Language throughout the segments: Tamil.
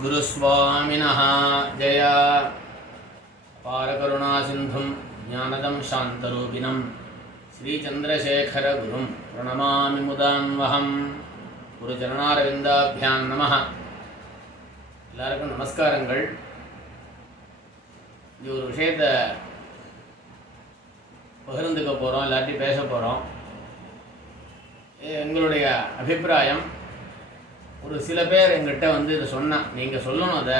गुरुस्वामिनः जय पारकरुणासिन्धुं ज्ञानदं शान्तरूपिणं श्रीचन्द्रशेखरगुरुं प्रणमामि मुदान्वहं गुरुचरणारविन्दाभ्यां नमः. எல்லாருக்கும் நமஸ்காரங்கள். இது ஒரு விஷயத்தை பகிர்ந்துக்க போகிறோம், எல்லாத்தையும் பேச போகிறோம். எங்களுடைய அபிப்பிராயம், ஒரு சில பேர் எங்கிட்ட வந்து இதை சொன்னால் நீங்கள் சொல்லணும், அதை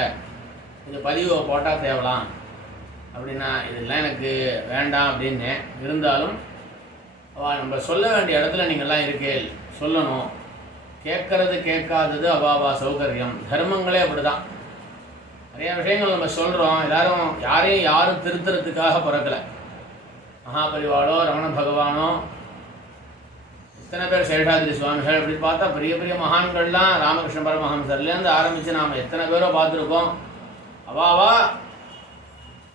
இந்த பதிவை போட்டால் தேவலாம் அப்படின்னா இதெல்லாம் எனக்கு வேண்டாம் அப்படின்னு இருந்தாலும் நம்ம சொல்ல வேண்டிய இடத்துல நீங்கள்லாம் இருக்கேள் சொல்லணும். கேட்கறது கேட்காதது அவாவா சௌகரியம். தர்மங்களே அப்படி தான். நிறைய விஷயங்கள் நம்ம சொல்கிறோம். யாரும் திருத்துறதுக்காக பிறக்கலை. மகாபரிவாளோ ரமண பகவானோ இத்தனை பேர் சேஷாதிரி சுவாமிகள் அப்படி பார்த்தா பெரிய பெரிய மகான்கள்லாம் ராமகிருஷ்ண பரமஹம்சர்லேருந்து ஆரம்பித்து நாம் எத்தனை பேரோ பார்த்துருக்கோம்.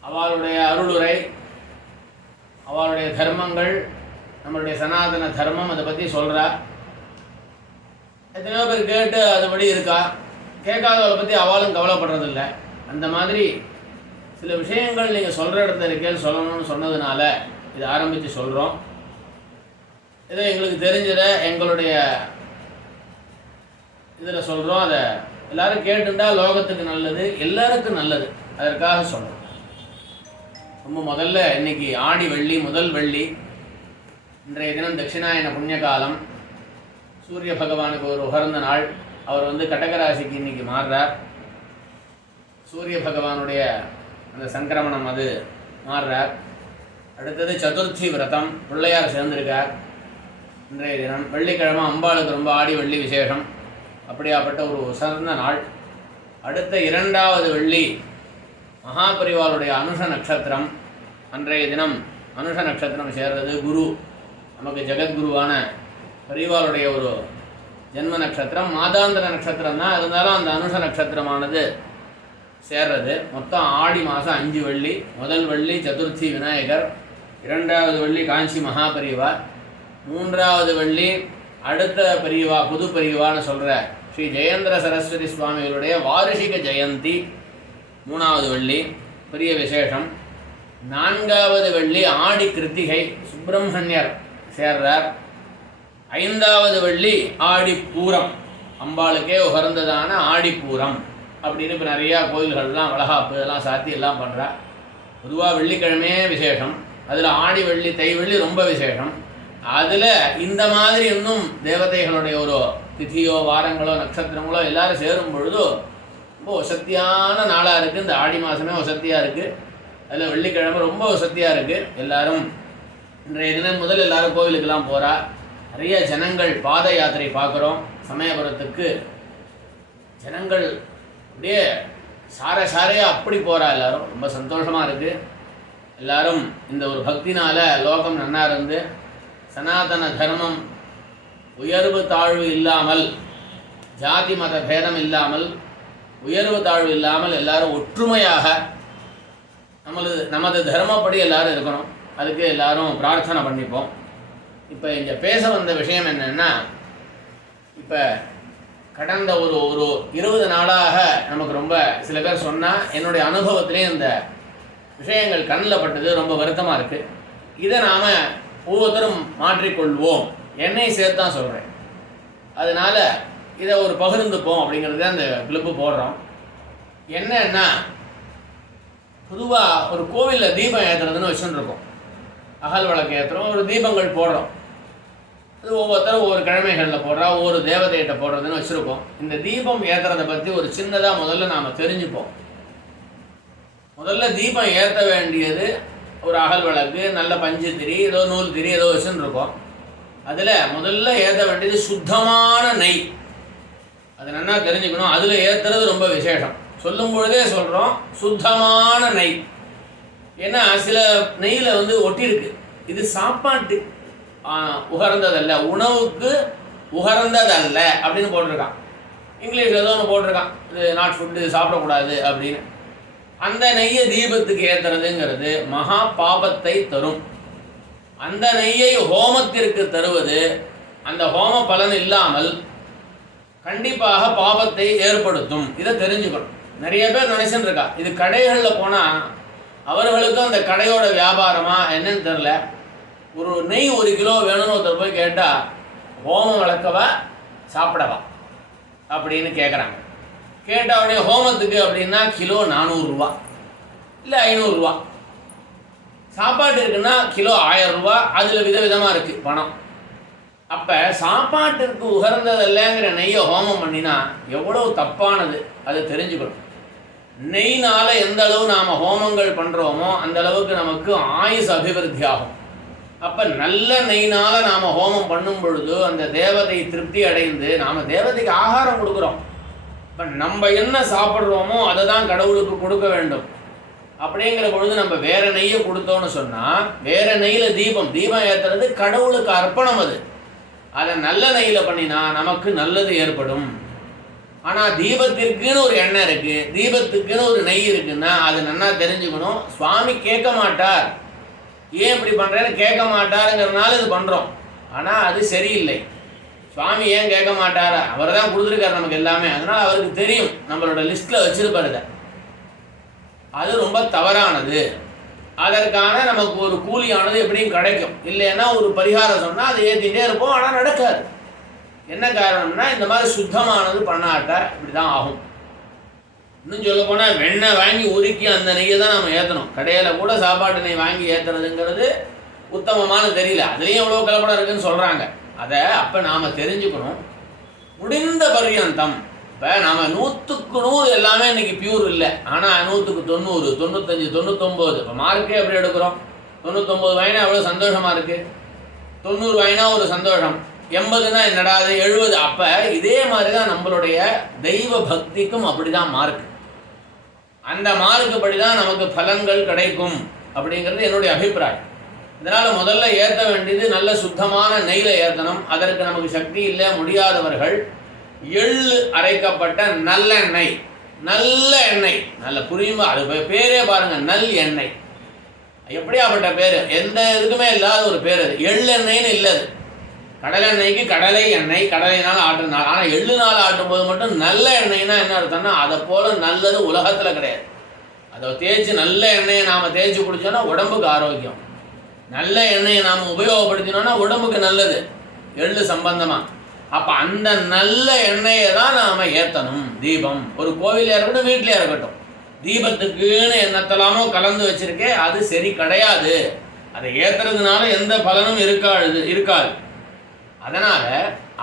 அவளுடைய அருளுரை, அவளுடைய தர்மங்கள், நம்மளுடைய சனாதன தர்மம் அதை பற்றி சொல்கிறா. எத்தனையோ பேர் கேட்டு அதுபடி இருக்கா. கேட்காதவளை பற்றி அவளும் கவலைப்படுறதில்லை. அந்த மாதிரி சில விஷயங்கள் நீங்கள் சொல்கிற இடத்துல இருக்கேன்னு சொல்லணும்னு சொன்னதுனால இதை ஆரம்பித்து சொல்கிறோம். இதை எங்களுக்கு தெரிஞ்சதை எங்களுடைய இதில் சொல்கிறோம். அதை எல்லோரும் கேட்டுட்டா லோகத்துக்கு நல்லது, எல்லாருக்கும் நல்லது. அதற்காக சொல்கிறோம். ரொம்ப முதல்ல இன்றைக்கி ஆடி வெள்ளி, முதல் வெள்ளி. இன்றைய தினம் தட்சிணாயன புண்ணிய காலம். சூரிய பகவானுக்கு ஒரு உகர்ந்த நாள். அவர் வந்து கடகராசிக்கு இன்றைக்கி மாறுறார். சூரிய பகவானுடைய அந்த சங்கிரமணம் அது மாறுறார். அடுத்தது சதுர்த்தி விரதம், பிள்ளையார் சேர்ந்திருக்கார். இன்றைய தினம் வெள்ளிக்கிழமை அம்பாளுக்கு ரொம்ப ஆடி வெள்ளி விசேஷம். அப்படியாப்பட்ட ஒரு உசர்ந்த நாள். அடுத்த இரண்டாவது வெள்ளி மகாபரிவாளுடைய அனுஷ நட்சத்திரம். அன்றைய தினம் அனுஷ நட்சத்திரம் சேர்றது. குரு நமக்கு ஜெகத்குருவான பரிவாளுடைய ஒரு ஜென்ம நட்சத்திரம். மாதாந்திர நட்சத்திரம் தான், இருந்தாலும் அந்த அனுஷ நட்சத்திரமானது சேர்றது. மொத்தம் ஆடி மாதம் 5 வெள்ளி. முதல் வெள்ளி சதுர்த்தி விநாயகர், இரண்டாவது வெள்ளி காஞ்சி மகாபரிவா, மூன்றாவது வெள்ளி அடுத்த பெரியவா, புது பெரியவான்னு சொல்கிற ஸ்ரீ ஜெயேந்திர சரஸ்வதி சுவாமிகளுடைய வார்ஷிக ஜெயந்தி. மூணாவது வெள்ளி பெரிய விசேஷம். நான்காவது வெள்ளி ஆடி கிருத்திகை, சுப்பிரமணியர் சேர்றார். ஐந்தாவது வெள்ளி ஆடி பூரம், அம்பாளுக்கே உகர்ந்ததான ஆடிப்பூரம் அப்படின்னு இப்போ நிறையா கோயில்கள்லாம் வளகாப்பு இதெல்லாம் சாத்தி எல்லாம் பண்ணுறா. பொதுவாக வெள்ளிக்கிழமையே விசேஷம். அதில் ஆடி வெள்ளி, தை வெள்ளி ரொம்ப விசேஷம். அதில் இந்த மாதிரி இன்னும் தேவதைகளுடைய ஒரு திதியோ வாரங்களோ நட்சத்திரங்களோ எல்லோரும் சேரும் பொழுது ரொம்ப வசத்தியான நாளாக இருக்குது. இந்த ஆடி மாதமே வசத்தியாக இருக்குது. அதில் வெள்ளிக்கிழமை ரொம்ப வசத்தியாக இருக்குது. எல்லோரும் இன்றைய தினம் முதல் எல்லோரும் கோவிலுக்கெல்லாம் போகிறா. நிறைய ஜனங்கள் பாத யாத்திரை பார்க்குறோம். சமயபுரத்துக்கு ஜனங்கள் அப்படியே சாரையாக அப்படி போகிறா. எல்லோரும் ரொம்ப சந்தோஷமாக இருக்குது. எல்லோரும் இந்த ஒரு பக்தினால் லோகம் நன்னா இருந்து சனாதன தர்மம் உயர்வு தாழ்வு இல்லாமல், ஜாதி மத பேதம் இல்லாமல், உயர்வு தாழ்வு இல்லாமல் எல்லாரும் ஒற்றுமையாக நமது தர்மப்படி எல்லோரும் இருக்கணும். அதுக்கு எல்லோரும் பிரார்த்தனை பண்ணிப்போம். இப்போ இங்கே பேச வந்த விஷயம் என்னென்னா, இப்போ கடந்த ஒரு 20 நாளாக நமக்கு ரொம்ப சில பேர் சொன்னால் என்னுடைய அனுபவத்திலே இந்த விஷயங்கள் கண்ணில் பட்டது. ரொம்ப வருத்தமாக இருக்குது. இதை நாம் ஒவ்வொருத்தரும் மாற்றிக்கொள்வோம். என்னை சேர்த்து தான் சொல்கிறேன். அதனால் இதை ஒரு பகிர்ந்துப்போம் அப்படிங்கிறது அந்த கிளிப்பு போடுறோம். என்னன்னா, பொதுவாக ஒரு கோவிலில் தீபம் ஏற்றுறதுன்னு வச்சுருக்கோம். அகல் விளக்கு ஏற்றுறோம், ஒரு தீபங்கள் போடுறோம். அது ஒவ்வொருத்தரும் ஒவ்வொரு கிழமைகளில் போடுறா, ஒவ்வொரு தேவதையிட்ட போடுறதுன்னு வச்சுருக்கோம். இந்த தீபம் ஏற்றுறதை பற்றி ஒரு சின்னதாக முதல்ல நாம் தெரிஞ்சுப்போம். முதல்ல தீபம் ஏற்ற வேண்டியது ஒரு அகல் விளக்கு, நல்ல பஞ்சு திரி, ஏதோ நூல் திரி ஏதோ வச்சுன்னு இருக்கோம். அதில் முதல்ல ஏற்ற வேண்டியது சுத்தமான நெய். அது நல்லா தெரிஞ்சுக்கணும். அதில் ஏற்றுறது ரொம்ப விசேஷம். சொல்லும் பொழுதே சொல்கிறோம் சுத்தமான நெய். ஏன்னா சில நெய்யில் வந்து ஒட்டியிருக்கு, இது சாப்பாட்டு உகர்ந்ததல்ல, உணவுக்கு உகர்ந்ததல்ல அப்படின்னு போட்டிருக்கான். இங்கிலீஷில் ஏதோ ஒன்று போட்டிருக்கான், இது நாட் ஃபுட்டு, சாப்பிடக்கூடாது அப்படின்னு. அந்த நெய்யை தீபத்துக்கு ஏற்றுறதுங்கிறது மகா பாபத்தை தரும். அந்த நெய்யை ஹோமத்திற்கு தருவது அந்த ஹோம பலன் இல்லாமல் கண்டிப்பாக பாபத்தை ஏற்படுத்தும். இதை தெரிஞ்சுக்கணும். நிறைய பேர் நினைச்சுட்டு இருக்கா இது கடைகளில் போனால் அவர்களுக்கும் அந்த கடையோட வியாபாரமா என்னன்னு தெரில. ஒரு நெய் 1 கிலோ வேணும்னு ஒருத்தர் போய் கேட்டால் ஹோமம் வளர்க்கவா சாப்பிடவா அப்படின்னு கேட்குறாங்க. கேட்டால் உடனே ஹோமத்துக்கு அப்படின்னா கிலோ 400 ரூபா இல்லை 500 ரூபா, சாப்பாட்டு இருக்குன்னா கிலோ 1000 ரூபா. அதில் விதவிதமாக இருக்குது பணம். அப்போ சாப்பாட்டிற்கு உகர்ந்ததில்லைங்கிற நெய்யை ஹோமம் பண்ணினா எவ்வளோ தப்பானது அதை தெரிஞ்சுக்கணும். நெய்னால் எந்த அளவு நாம் ஹோமங்கள் பண்ணுறோமோ அந்த அளவுக்கு நமக்கு ஆயுஸ் அபிவிருத்தி ஆகும். அப்போ நல்ல நெய்னால் நாம் ஹோமம் பண்ணும் பொழுது அந்த தேவதை திருப்தி அடைந்து நாம் தேவதைக்கு ஆகாரம் கொடுக்குறோம். இப்போ நம்ம என்ன சாப்பிட்றோமோ அதை தான் கடவுளுக்கு கொடுக்க வேண்டும். அப்படிங்கிற பொழுது நம்ம வேறு நெய்யை கொடுத்தோன்னு சொன்னால் வேறு நெய்யில் தீபம் ஏற்றுறது கடவுளுக்கு அர்ப்பணம். அதை நல்ல நெய்யில் பண்ணினா நமக்கு நல்லது ஏற்படும். ஆனால் தீபத்திற்குன்னு ஒரு எண்ணெய் இருக்குது, தீபத்துக்குன்னு ஒரு நெய் இருக்குன்னா அது நல்லா தெரிஞ்சுக்கணும். சுவாமி கேட்க மாட்டார், ஏன் இப்படி பண்ணுறேன்னு கேட்க மாட்டாருங்கிறதுனால இது பண்ணுறோம். ஆனால் அது சரியில்லை. சுவாமி ஏன் கேட்க மாட்டாரா? அவர் தான் கொடுத்துருக்காரு நமக்கு எல்லாமே. அதனால் அவருக்கு தெரியும், நம்மளோட லிஸ்ட்டில் வச்சுருப்பாரு. அது ரொம்ப தவறானது. அதற்கான நமக்கு ஒரு கூலியானது எப்படியும் கிடைக்கும். இல்லைன்னா ஒரு பரிகாரம் சொன்னால் அதை ஏற்றிகிட்டே இருப்போம், ஆனால் நடக்காது. என்ன காரணம்னா இந்த மாதிரி சுத்தமானது பண்ணாட்டா இப்படி தான் ஆகும். இன்னும் சொல்ல போனால் வெண்ணெய் வாங்கி உருக்கி அந்த நெய்யை தான் நம்ம ஏற்றணும். கடையில் கூட சாப்பாட்டு நெய் வாங்கி ஏற்றுறதுங்கிறது உத்தமமானு தெரியல. அதுலேயும் எவ்வளோ கலப்படம் இருக்குதுன்னு சொல்கிறாங்க. அதை அப்போ நாம் தெரிஞ்சுக்கணும். முடிந்த பர்யந்தம் இப்போ நாம் 100க்கு 100 எல்லாமே இன்றைக்கி பியூர் இல்லை. ஆனால் 100க்கு 90, 95, 99 இப்போ மார்க்கே எப்படி எடுக்கிறோம்? 99 வாங்கினா எவ்வளோ சந்தோஷமாக இருக்குது, 90 வாங்கினா ஒரு சந்தோஷம், 80னா என்னடா அது, 70. அப்போ இதே மாதிரி தான் நம்மளுடைய தெய்வ பக்திக்கும் அப்படி தான் மார்க். அந்த மார்க்குப்படி தான் நமக்கு பலன்கள் கிடைக்கும் அப்படிங்கிறது என்னுடைய அபிப்பிராயம். இதனால் முதல்ல ஏற்ற வேண்டியது நல்ல சுத்தமான நெய்யில் ஏற்றணும். அதற்கு நமக்கு சக்தி இல்லை, முடியாதவர்கள் எள்ளு அரைக்கப்பட்ட நல்லெண்ணெய், நல்ல எண்ணெய், நல்ல புரியுமா, அது பேரே பாருங்கள், நல் எண்ணெய். எப்படியாப்பட்ட பேர், எந்த இதுக்குமே இல்லாத ஒரு பேர் அது. எள்ளெண்ணெய்னு இல்லை, அது கடலெண்ணெய்க்கு கடலை எண்ணெய், கடலைனால் ஆட்டுனால. ஆனால் எள்ளுனால் ஆட்டும் போது மட்டும் நல்ல எண்ணெய்னா என்ன அர்த்தம்னா அதை போல் நல்லது உலகத்தில் கிடையாது. அதை தேய்ச்சி நல்ல எண்ணெயை நாம் தேய்ச்சி குடித்தோன்னா உடம்புக்கு ஆரோக்கியம். நல்ல எண்ணெயை நாம் உபயோகப்படுத்தினோன்னா உடம்புக்கு நல்லது, எள்ளு சம்பந்தமாக. அப்போ அந்த நல்ல எண்ணெயை தான் நாம் ஏற்றணும். தீபம் ஒரு கோவிலே இருக்கட்டும், வீட்டிலே இருக்கட்டும், தீபத்துக்குன்னு என்னத்தெல்லாமோ கலந்து வச்சுருக்கே, அது சரி கிடையாது. அதை ஏற்றுறதுனால எந்த பலனும் இருக்காது. அதனால்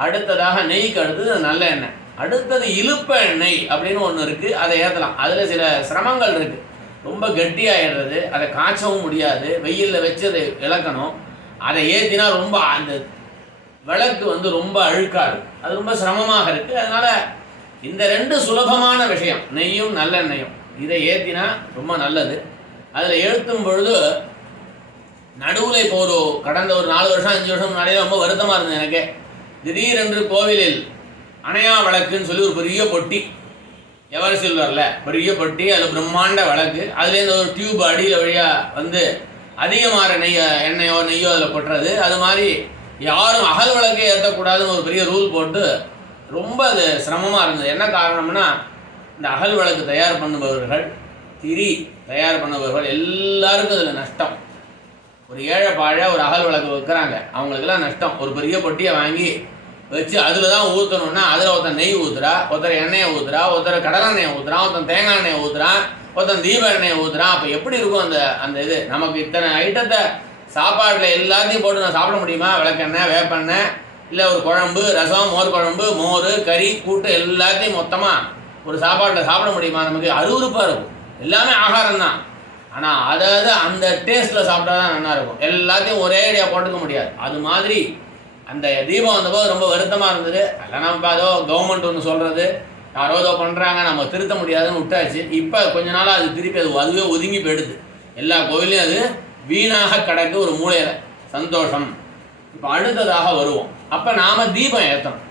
அடுத்ததாக நெய்க்கு அடுத்தது நல்ல எண்ணெய், அடுத்தது இழுப்ப எண்ணெய் அப்படின்னு ஒன்று இருக்குது, அதை ஏற்றலாம். அதில் சில சிரமங்கள் இருக்குது. ரொம்ப கெட்டியாகிடுறது, அதை காய்ச்சவும் முடியாது, வெயிலில் வச்சு அதை இழக்கணும். அதை ஏற்றினா ரொம்ப அந்த விளக்கு ரொம்ப அழுக்காது, அது ரொம்ப சிரமமாக இருக்குது. அதனால் இந்த 2 சுலபமான விஷயம், நெய்யும் நல்லெண்ணெயும், இதை ஏற்றினா ரொம்ப நல்லது. அதில் ஏற்றும் பொழுது நடுவில் இப்போ கடந்த ஒரு 4 வருஷம் 5 வருஷம் முன்னாடியே ரொம்ப வருத்தமாக இருந்தது எனக்கு. திடீரென்று கோவிலில் அணையா விளக்குன்னு சொல்லி ஒரு பெரிய பொட்டி, எவர் சில்வரில் பெரிய பொட்டி, அதில் பிரம்மாண்ட விளக்கு, அதுலேருந்து ஒரு டியூப் அடியில் வழியாக அதிகமான எண்ணெயோ நெய்யோ அதில் கொட்டுறது. அது மாதிரி யாரும் அகல் விளக்கே ஏற்றக்கூடாதுன்னு ஒரு பெரிய ரூல் போட்டு ரொம்ப அது சிரமமாக இருந்தது. என்ன காரணம்னா இந்த அகல் விளக்கு தயார் பண்ணுபவர்கள், திரி தயார் பண்ணுபவர்கள் எல்லாருக்கும் அதில் நஷ்டம். ஒரு ஏழை பாழை ஒரு அகல் விளக்கு வைக்கிறாங்க, அவங்களுக்கெல்லாம் நஷ்டம். ஒரு பெரிய பொட்டியை வாங்கி வச்சு அதில் தான் ஊற்றணுன்னா அதில் ஒருத்தன் நெய் ஊற்றுறா, ஒருத்தர் எண்ணெயை ஊற்றுறா, ஒருத்தர் கடலெண்ணெயை ஊற்றுறான், ஒருத்தன் தேங்காய் எண்ணெயை ஊற்றுறான், ஒருத்தன் தீப எண்ணெயை ஊற்றுறான். அப்போ எப்படி இருக்கும் அந்த இது? நமக்கு இத்தனை ஐட்டத்தை சாப்பாட்டில் எல்லாத்தையும் போட்டு நான் சாப்பிட முடியுமா? விளக்கெண்ணெய், வேப்பெண்ணெய், இல்லை ஒரு குழம்பு, ரசம், மோர் குழம்பு, மோர், கறி, கூட்டு எல்லாத்தையும் மொத்தமாக ஒரு சாப்பாட்டில் சாப்பிட முடியுமா? நமக்கு அருவருப்பாக இருக்கும். எல்லாமே ஆகாரம் தான், ஆனால் அதாவது அந்த டேஸ்ட்டில் சாப்பிட்டா தான் நல்லாயிருக்கும். எல்லாத்தையும் ஒரே ஐடியா போட்டுக்க முடியாது. அது மாதிரி அந்த தீபம் வந்தபோது ரொம்ப வருத்தமாக இருந்தது. அதெல்லாம் நம்ம அதோ கவர்மெண்ட் ஒன்று சொல்கிறது, யாரோ ஏதோ பண்ணுறாங்க, நம்ம திருத்த முடியாதுன்னு விட்டாச்சு. இப்போ கொஞ்ச நாளாக அது திருப்பி அதுவே ஒதுங்கி போயிடுது. எல்லா கோவிலையும் அது வீணாக கிடக்கு ஒரு மூலையில். சந்தோஷம். இப்போ அடுத்ததாக வருவோம். அப்போ நாம் தீபம் ஏற்றணும்.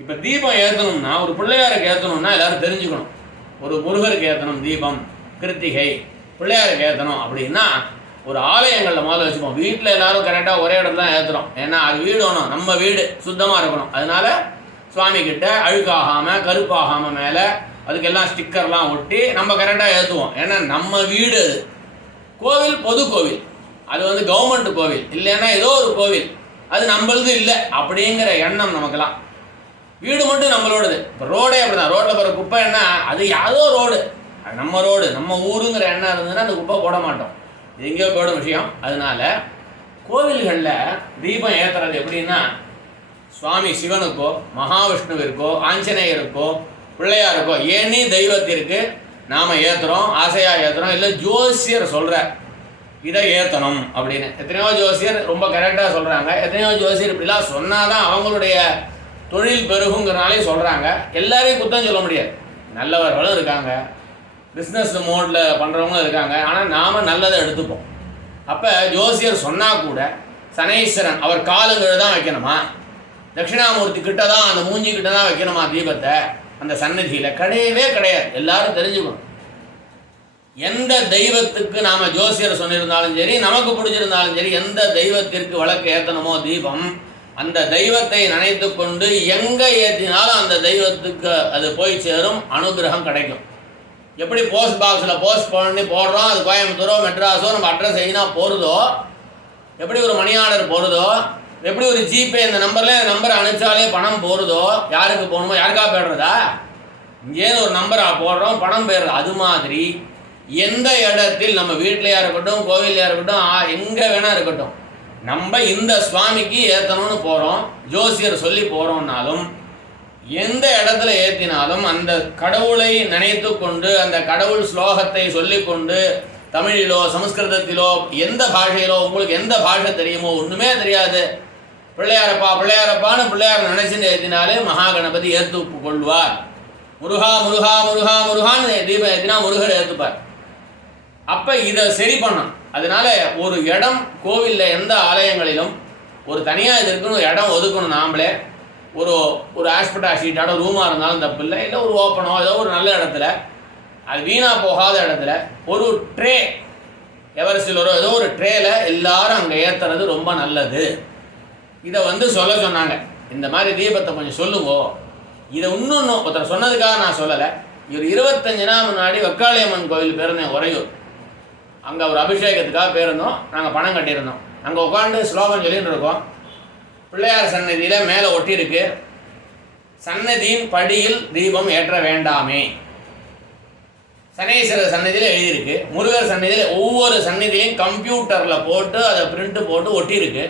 இப்போ தீபம் ஏற்றணும்னா, ஒரு பிள்ளையாருக்கு ஏற்றணும்னா எல்லோரும் தெரிஞ்சுக்கணும். ஒரு முருகருக்கு ஏற்றணும் தீபம், கிருத்திகை, பிள்ளையாருக்கு ஏற்றணும் அப்படின்னா ஒரு ஆலயங்களில் முதல்ல வச்சுப்போம். வீட்டில் எல்லோரும் கரெக்டாக ஒரே இடத்துல தான் ஏற்றுறோம். ஏன்னா அது வீடு வேணும், நம்ம வீடு சுத்தமாக இருக்கணும். அதனால் சுவாமிக்கிட்ட அழுக்காகாமல் கருப்பாகாமல் மேலே அதுக்கெல்லாம் ஸ்டிக்கர்லாம் ஒட்டி நம்ம கரெக்டாக ஏற்றுவோம். ஏன்னா நம்ம வீடு அது. கோவில் பொது கோவில், அது வந்து கவர்மெண்ட் கோவில் இல்லைன்னா ஏதோ ஒரு கோவில், அது நம்மளது இல்லை அப்படிங்கிற எண்ணம் நமக்கெல்லாம். வீடு மட்டும் நம்மளோடது. இப்போ ரோடே அப்படி தான். ரோட்டில் போகிற குப்பை என்ன, அது யாரோ ரோடு, அது நம்ம ரோடு நம்ம ஊருங்கிற எண்ணம் இருந்ததுன்னா அந்த குப்பை போட மாட்டோம். இது எங்கேயோ போட விஷயம். அதனால கோவில்களில் தீபம் ஏற்றுறது எப்படின்னா, சுவாமி சிவனுக்கோ மகாவிஷ்ணுவிற்கோ ஆஞ்சநேயருக்கோ பிள்ளையாருக்கோ ஏனி தெய்வத்திற்கு நாம் ஏற்றுறோம், ஆசையாக ஏற்றுறோம். இல்லை ஜோசியர் சொல்கிற இதை ஏற்றணும் அப்படின்னு. எத்தனையோ ஜோசியர் ரொம்ப கரெக்டாக சொல்கிறாங்க. எத்தனையோ ஜோசியர் இப்படிலாம் சொன்னால் தான் அவங்களுடைய தொழில் பெருகுங்கிறனாலே சொல்கிறாங்க. எல்லாரையும் குத்தம் சொல்ல முடியாது. நல்லவர்களும் இருக்காங்க, பிஸ்னஸ் மோடில் பண்ணுறவங்களும் இருக்காங்க. ஆனால் நாம் நல்லதை எடுத்துப்போம். அப்போ ஜோசியர் சொன்னால் கூட சனீஸ்வரன் அவர் காலுங்கிற தான் வைக்கணுமா, தட்சிணாமூர்த்தி கிட்ட தான் அந்த மூஞ்சி கிட்ட தான் வைக்கணுமா தீபத்தை, அந்த சந்நிதியில் கிடையவே கிடையாது. எல்லாரும் தெரிஞ்சுக்கணும். எந்த தெய்வத்துக்கு நாம் ஜோசியர் சொல்லியிருந்தாலும் சரி, நமக்கு பிடிச்சிருந்தாலும் சரி, எந்த தெய்வத்திற்கு விளக்கு ஏற்றணுமோ தீபம், அந்த தெய்வத்தை நினைத்து கொண்டு எங்கே ஏற்றினாலும் அந்த தெய்வத்துக்கு அது போய் சேரும், அனுகிரகம் கிடைக்கும். எப்படி போஸ்ட் பாக்ஸில் போஸ்ட் பண்ணி போடுறோம், அது கோயம்புத்தூரோ மெட்ராஸோ நம்ம அட்ரஸ் எழுதினா போகிறதோ, எப்படி ஒரு மணி ஆர்டர் போகிறதோ, எப்படி ஒரு ஜிபே இந்த நம்பரில் நம்பரை அனுப்பிச்சாலே பணம் போகிறதோ, யாருக்கு போகணுமோ யாருக்கா போய்டுறதா, இங்கேருந்து ஒரு நம்பரை போடுறோம் பணம் போயிடுறது. அது மாதிரி எந்த இடத்தில் நம்ம வீட்டிலையா இருக்கட்டும், கோவிலையா இருக்கட்டும், எங்கே வேணா இருக்கட்டும், நம்ம இந்த சுவாமிக்கு ஏற்றணும்னு போகிறோம், ஜோசியர் சொல்லி போகிறோம்னாலும் எந்த இடத்துல ஏற்றினாலும் அந்த கடவுளை நினைத்து கொண்டு அந்த கடவுள் ஸ்லோகத்தை சொல்லிக்கொண்டு தமிழிலோ சமஸ்கிருதத்திலோ எந்த பாஷையிலோ உங்களுக்கு எந்த பாஷை தெரியுமோ, ஒன்றுமே தெரியாது, பிள்ளையாரப்பா பிள்ளையாரப்பான்னு பிள்ளையார் நினைச்சுன்னு ஏற்றினாலே மகா கணபதி ஏற்று கொள்வார். முருகா முருகா முருகா முருகான்னு தீபம் ஏற்றினா முருகர் ஏற்றுப்பார். அப்போ இதை சரி பண்ணணும். அதனால ஒரு இடம் கோவிலில் எந்த ஆலயங்களிலும் ஒரு தனியாக இது இருக்குன்னு இடம் ஒதுக்கணும். நாமளே ஒரு ஆஸ்பெட்டா ஷீட்டோட ரூமாக இருந்தாலும் தப்பு இல்லை, இல்லை ஒரு ஓப்பனோ ஏதோ ஒரு நல்ல இடத்துல, அது வீணாக போகாத இடத்துல ஒரு ட்ரே, எவர்சிலரோ ஏதோ ஒரு ட்ரேல எல்லாரும் அங்கே ஏற்றுறது ரொம்ப நல்லது. இதை வந்து சொல்ல சொன்னாங்க. இந்த மாதிரி தீபத்தை கொஞ்சம் சொல்லுங்கோ. இதை இன்னொன்று ஒருத்தர் சொன்னதுக்காக நான் சொல்லலை. இவர் 25 நாள் முன்னாடி வெக்காளியம்மன் கோவில் பேருந்தேன் உறையூர். அங்கே ஒரு அபிஷேகத்துக்காக பேருந்தோம். நாங்கள் பணம் கட்டியிருந்தோம். அங்கே உட்காந்து ஸ்லோகம் சொல்லிட்டு இருக்கோம். பிள்ளையார் சன்னதியில் மேலே ஒட்டியிருக்கு, சன்னதியின் படியில் தீபம் ஏற்ற வேண்டாமே. சனீஸ்வரர் சன்னதியில் எழுதியிருக்கு. முருகர் சன்னதியில் ஒவ்வொரு சன்னதியிலையும் கம்ப்யூட்டரில் போட்டு அதை பிரிண்ட்டு போட்டு ஒட்டியிருக்கு.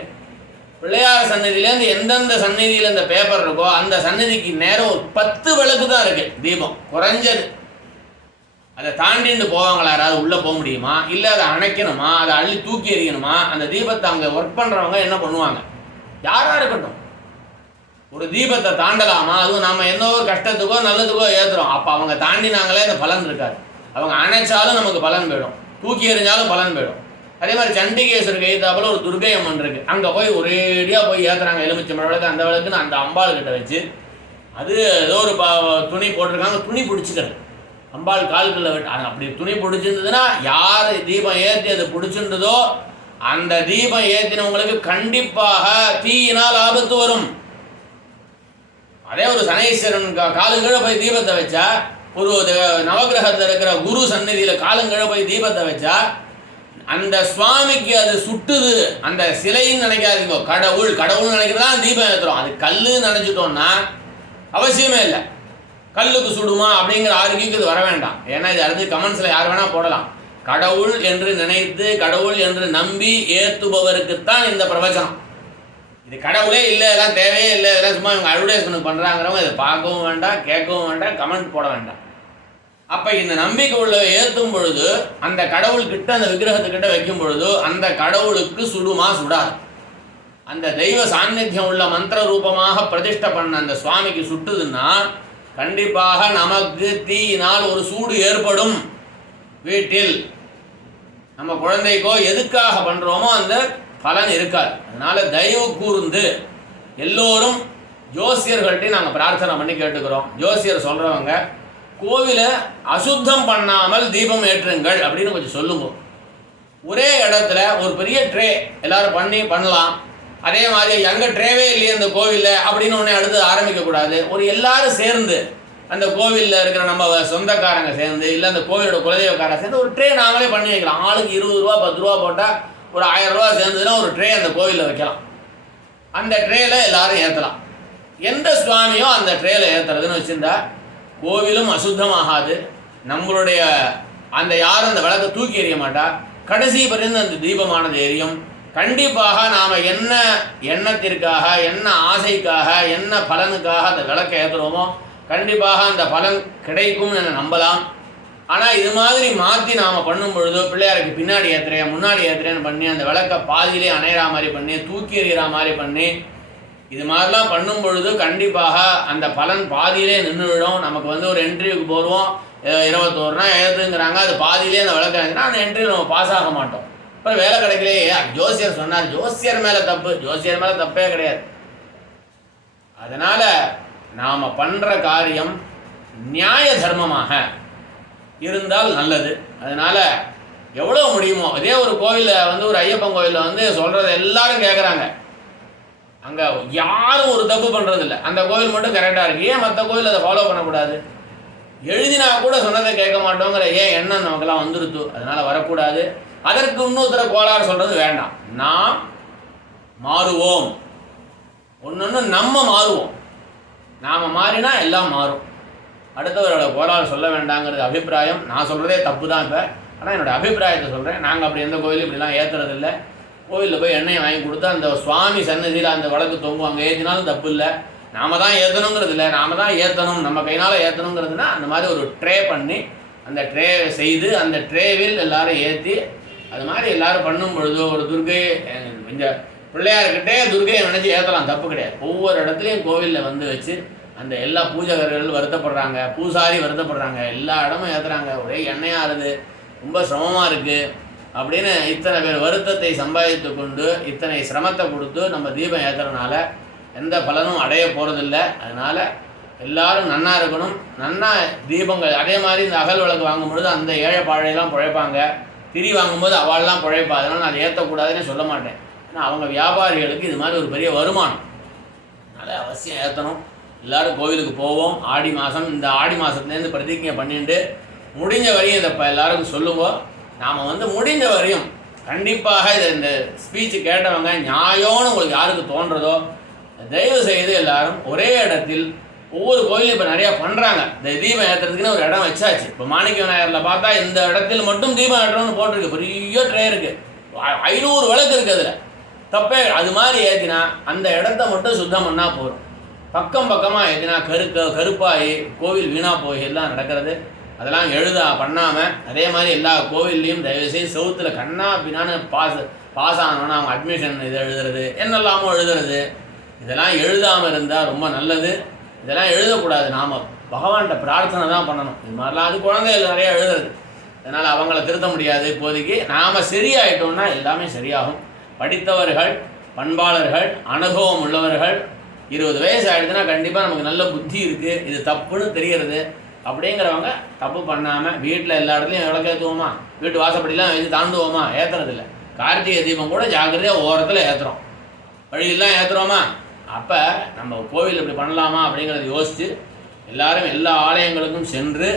பிள்ளையார் சன்னதியிலேருந்து எந்தெந்த சன்னதியில் இந்த பேப்பர் இருக்கோ அந்த சன்னதிக்கு நேரம் ஒரு 10 விளக்கு தான் இருக்குது தீபம் குறைஞ்சது. அதை தாண்டிட்டு போவாங்களா யாராவது, உள்ளே போக முடியுமா, இல்லை அதை அணைக்கணுமா, அதை அள்ளி தூக்கி எறியணுமா? அந்த தீபத்தை அங்கே ஒர்க் பண்ணுறவங்க என்ன பண்ணுவாங்க, யாராக இருக்கட்டும், ஒரு தீபத்தை தாண்டலாமா? அதுவும் நம்ம எந்த ஒரு கஷ்டத்துக்கோ நல்லதுக்கோ ஏற்றுறோம். அப்போ அவங்க தாண்டினாங்களே அந்த பலன் இருக்காது. அவங்க அணைச்சாலும் நமக்கு பலன் போயிடும், தூக்கி எறிஞ்சாலும் பலன் போயிடும். அதே மாதிரி சண்டிகேஸ்வரர் கைத்தாப்பில் ஒரு துர்கை அம்மன் இருக்குது. அங்கே போய் ஒரேடியாக போய் ஏற்றுறாங்க. எலுமிச்சை விளக்கு அந்த விளக்குன்னு அந்த அம்பாள் கிட்ட வச்சு அது ஏதோ ஒரு துணி போட்டிருக்காங்க, துணி பிடிச்சிக்கிறது. அம்பாள் கால்களில் விட்டு அப்படி துணி பிடிச்சிருந்ததுன்னா யார் தீபம் ஏற்றி அது பிடிச்சிருந்ததோ அந்த தீபம் ஏற்றினவங்களுக்கு கண்டிப்பாக தீயினால் ஆபத்து வரும். அதே ஒரு சனீஸ்வரன் காலுங்கீழ போய் தீபத்தை வச்சா, ஒரு நவகிரகத்தில் இருக்கிற குரு சந்நிதியில் காலுங்கீழ போய் தீபத்தை வச்சா அந்த சுவாமிக்கு அது சுட்டுது. அந்த சிலைன்னு நினைக்காதீங்க, கடவுள் நினைக்கிறதா தீபம் ஏற்றுறோம். அது கல்லுன்னு நினச்சிட்டோம்னா அவசியமே இல்லை. கல்லுக்கு சுடுமா அப்படிங்கிற ஆரோக்கியக்கு இது வர வேண்டாம். ஏன்னா இது அடுத்து கமெண்ட்ஸில் யார் வேணால் போடலாம். கடவுள் என்று நினைத்து கடவுள் என்று நம்பி ஏற்றுபவருக்குத்தான் இந்த பிரவச்சனம். இது கடவுளே இல்லை, இதெல்லாம் தேவையே இல்லை, இதெல்லாம் சும்மா இவங்க அட்வர்டைஸ்மெண்ட் பண்ணுறாங்கிறவங்க இதை பார்க்கவும் வேண்டாம், கேட்கவும் வேண்டாம், கமெண்ட் போட வேண்டாம். அப்போ இந்த நம்பிக்கை உள்ள ஏற்றும் பொழுது அந்த கடவுள்கிட்ட அந்த விக்கிரகத்துக்கிட்ட வைக்கும் பொழுது அந்த கடவுளுக்கு சுடுமா சுடாது. அந்த தெய்வ சாநித்தியம் உள்ள மந்திர ரூபமாக பிரதிஷ்டை பண்ண அந்த சுவாமிக்கு சுட்டுதுன்னா கண்டிப்பாக நமக்கு தீயினால் ஒரு சூடு ஏற்படும். வீட்டில் நம்ம குழந்தைக்கோ எதுக்காக பண்ணுறோமோ அந்த பலன் இருக்காது. அதனால் தயவு கூர்ந்து எல்லோரும் ஜோசியர்கள்ட்டையும் நாங்கள் பிரார்த்தனை பண்ணி கேட்டுக்கிறோம். ஜோசியர் சொல்கிறவங்க கோவிலை அசுத்தம் பண்ணாமல் தீபம் ஏற்றுங்கள் அப்படின்னு கொஞ்சம் சொல்லுங்க. ஒரே இடத்துல ஒரு பெரிய ட்ரே எல்லோரும் பண்ணலாம். அதே மாதிரி எங்கே ட்ரேவே இல்லையே அந்த கோவிலில் அப்படின்னு ஒன்று அடுத்து ஆரம்பிக்கக்கூடாது. ஒரு எல்லாரும் சேர்ந்து அந்த கோவிலில் இருக்கிற நம்ம சொந்தக்காரங்க சேர்ந்து இல்லை அந்த கோவிலோட குலதெய்வக்காரங்க சேர்ந்து ஒரு ட்ரே நாங்களே பண்ணி வைக்கலாம். ஆளுக்கு 20 ரூபா 10 ரூபா போட்டால் ஒரு 1000 ரூபா சேர்ந்ததுன்னா ஒரு ட்ரே அந்த கோவிலில் வைக்கலாம். அந்த ட்ரேயில் எல்லாரும் ஏற்றலாம். எந்த சுவாமியோ அந்த ட்ரேயில் ஏற்றுறதுன்னு வச்சுருந்தா கோவிலும் அசுத்தமாகாது. நம்மளுடைய அந்த யாரும் அந்த விளக்கை தூக்கி எறிய மாட்டா. கடைசி பரிந்து அந்த தீபமானது எரியும். கண்டிப்பாக நாம் என்ன எண்ணத்திற்காக என்ன ஆசைக்காக என்ன பலனுக்காக அந்த விளக்கை ஏற்றுறோமோ கண்டிப்பாக அந்த பலன் கிடைக்கும்னு நம்பலாம். ஆனால் இது மாதிரி மாற்றி நாம் பண்ணும் பொழுது பிள்ளையாருக்கு பின்னாடி ஏற்றுறேன் முன்னாடி ஏற்றுறேன்னு பண்ணி அந்த விளக்கை பாதியிலே அணையிற மாதிரி பண்ணி தூக்கி எறிகிற மாதிரி பண்ணி இது மாதிரிலாம் பண்ணும் பொழுது கண்டிப்பாக அந்த பலன் பாதியிலே நின்றுவிடும். நமக்கு ஒரு இன்டர்வியூக்கு போடுவோம், 21 நாள் ஏற்றுங்கிறாங்க, அது பாதியிலே அந்த விளக்கம் இருந்துச்சுன்னா அந்த இன்டர்வியூ நம்ம பாஸ் ஆக மாட்டோம். அப்புறம் வேலை கிடைக்கலையே, ஜோசியர் சொன்னார், ஜோசியர் மேலே தப்பு, ஜோசியர் மேலே தப்பே கிடையாது. அதனால் நாம் பண்ணுற காரியம் நியாய தர்மமாக இருந்தால் நல்லது. அதனால் எவ்வளோ முடியுமோ அதே ஒரு கோவிலில் ஒரு ஐயப்பன் கோவிலில் சொல்கிறத எல்லாரும் கேட்குறாங்க. அங்கே யாரும் ஒரு தப்பு பண்ணுறதில்ல, அந்த கோவில் மட்டும் கரெக்டாக இருக்குது. ஏன் மற்ற கோவில் அதை ஃபாலோ பண்ணக்கூடாது? எழுதினா கூட சொன்னதை கேட்க மாட்டோங்கிற எண்ணம் நமக்கெல்லாம் வந்துருத்து. அதனால் வரக்கூடாது. அதற்கு இன்னொருத்தர கோளாறு சொல்கிறது வேண்டாம். நாம் மாறுவோம், ஒன்று நம்ம மாறுவோம். நாம் மாறினா எல்லாம் மாறும். அடுத்தவரோட கோளாறு சொல்ல வேண்டாங்கிறது அபிப்பிராயம். நான் சொல்கிறதே தப்பு தான் இப்போ, ஆனால் என்னோடய அபிப்பிராயத்தை சொல்கிறேன். நாங்கள் அப்படி எந்த கோயிலும் இப்படிலாம் ஏற்றுறதில்ல. கோவிலில் போய் எண்ணெயை வாங்கி கொடுத்து அந்த சுவாமி சன்னதியில் அந்த வழக்கு தொங்கும், அங்கே ஏற்றினாலும் தப்பு இல்லை. நாம் தான் ஏற்றணுங்கிறது இல்லை, நாம் தான் ஏற்றணும், நம்ம கையினால் ஏற்றணுங்கிறதுனா அந்த மாதிரி ஒரு ட்ரே பண்ணி அந்த ட்ரே செய்து அந்த ட்ரேவில் எல்லோரும் ஏற்றி அது மாதிரி எல்லோரும் பண்ணும் பொழுது ஒரு துர்கை இந்த பிள்ளையார்கிட்டே துர்கையை நினச்சி ஏற்றலாம், தப்பு கிடையாது. ஒவ்வொரு இடத்துலையும் கோவிலில் வச்சு அந்த எல்லா பூஜகர்கள் வருத்தப்படுறாங்க, பூசாரி வருத்தப்படுறாங்க, எல்லா இடமும் ஏற்றுறாங்க, ஒரே எண்ணெயாகுது, ரொம்ப சிரமமாக இருக்குது அப்படின்னு இத்தனை பேர் வருத்தத்தை சம்பாதித்து கொண்டு இத்தனை சிரமத்தை கொடுத்து நம்ம தீபம் ஏற்றுறதுனால எந்த பலனும் அடைய போகிறதில்ல. அதனால் எல்லோரும் நன்னா இருக்கணும், நன்னா தீபங்கள். அதே மாதிரி இந்த அகல் விளக்கு வாங்கும்பொழுது அந்த ஏழை பாழையெல்லாம் பிழைப்பாங்க, திரி வாங்கும்போது அவள்லாம் பிழைப்பா. அதனால் நான் அதை ஏற்றக்கூடாதுன்னு சொல்ல மாட்டேன். ஏன்னா அவங்க வியாபாரிகளுக்கு இது மாதிரி ஒரு பெரிய வருமானம். அதனால் அவசியம் ஏற்றணும். எல்லோரும் கோவிலுக்கு போவோம். ஆடி மாதம், இந்த ஆடி மாதத்துலேருந்து பிரதிஜை பண்ணிட்டு முடிஞ்ச வரையும் இதை இப்போ எல்லாருக்கும் சொல்லுவோம். நாம் முடிஞ்ச வரையும் கண்டிப்பாக இதை இந்த ஸ்பீச்சு கேட்டவங்க நியாயம்னு உங்களுக்கு யாருக்கு தோன்றதோ தயவு செய்து எல்லாரும் ஒரே இடத்தில் ஒவ்வொரு கோயிலும் இப்போ நிறையா பண்ணுறாங்க. இந்த தீபம் ஏற்றுறதுக்குன்னு ஒரு இடம் வச்சாச்சு. இப்போ மாணிக்க விநாயகரில் பார்த்தா இந்த இடத்தில் மட்டும் தீபம் ஏற்றணும்னு போட்டிருக்கு, பெரிய ட்ரே இருக்குது, 500 விளக்கு இருக்குது. அதில் தப்பே. அது மாதிரி ஏற்றினா அந்த இடத்த மட்டும் சுத்தம் பண்ணால் போதும். பக்கம் பக்கமாக ஏற்றினா கருப்பாகி கோவில் வீணாக போய் எல்லாம் நடக்கிறது. அதெல்லாம் பண்ணாமல் அதே மாதிரி எல்லா கோவில்லையும் தயவுசெய்து செவுத்தில் கண்ணா பின்னான்னு பாஸ் ஆனோன்னா அவங்க அட்மிஷன் இதை எழுதுறது என்னெல்லாமோ எழுதுறது, இதெல்லாம் எழுதாமல் இருந்தால் ரொம்ப நல்லது. இதெல்லாம் எழுதக்கூடாது. நாம் பகவான்கிட்ட பிரார்த்தனை தான் பண்ணணும். இது மாதிரிலாம் அது குழந்தைகள் நிறையா எழுதுறது, அதனால் அவங்கள திருத்த முடியாது. இப்போதைக்கு நாம் சரியாயிட்டோம்னா எல்லாமே சரியாகும். படித்தவர்கள், பண்பாளர்கள், அனுபவம் உள்ளவர்கள், 20 வயசு ஆகிடுதுன்னா கண்டிப்பாக நமக்கு நல்ல புத்தி இருக்குது, இது தப்புன்னு தெரிகிறது அப்படிங்கிறவங்க தப்பு பண்ணாமல் வீட்டில் எல்லா இடத்துலையும் விளக்கேற்றுவோமா, வீட்டு வாசப்படிலாம் வச்சு தாண்டுவோமா, ஏற்றுறதில்ல. கார்த்திகை தீபம் கூட ஜாக்கிரதையாக ஓரத்தில் ஏற்றுறோம், வழியெல்லாம் ஏற்றுறோமா. அப்போ நம்ம கோவில் இப்படி பண்ணலாமா அப்படிங்கிறத யோசித்து எல்லாரும் எல்லா ஆலயங்களுக்கும் சென்று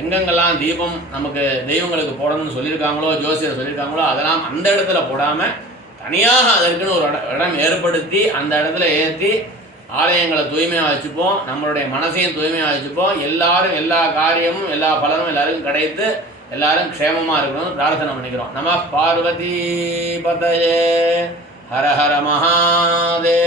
எங்கெங்கெல்லாம் தீபம் நமக்கு தெய்வங்களுக்கு போடணும்னு சொல்லியிருக்காங்களோ, ஜோசியர் சொல்லியிருக்காங்களோ அதெல்லாம் அந்த இடத்துல போடாமல் தனியாக அதற்குன்னு ஒரு இடம் ஏற்படுத்தி அந்த இடத்துல ஏற்றி ஆலயங்களை தூய்மையாக வச்சுப்போம், நம்மளுடைய மனசையும் தூய்மையாக வச்சுப்போம். எல்லாரும் எல்லா காரியமும் எல்லா பலனும் எல்லாருக்கும் கிடைத்து எல்லாரும் க்ஷேமமாக இருக்கணும்னு பிரார்த்தனை பண்ணிக்கிறோம். நம பார்வதி பதயே ஹர ஹர மகாதேவ.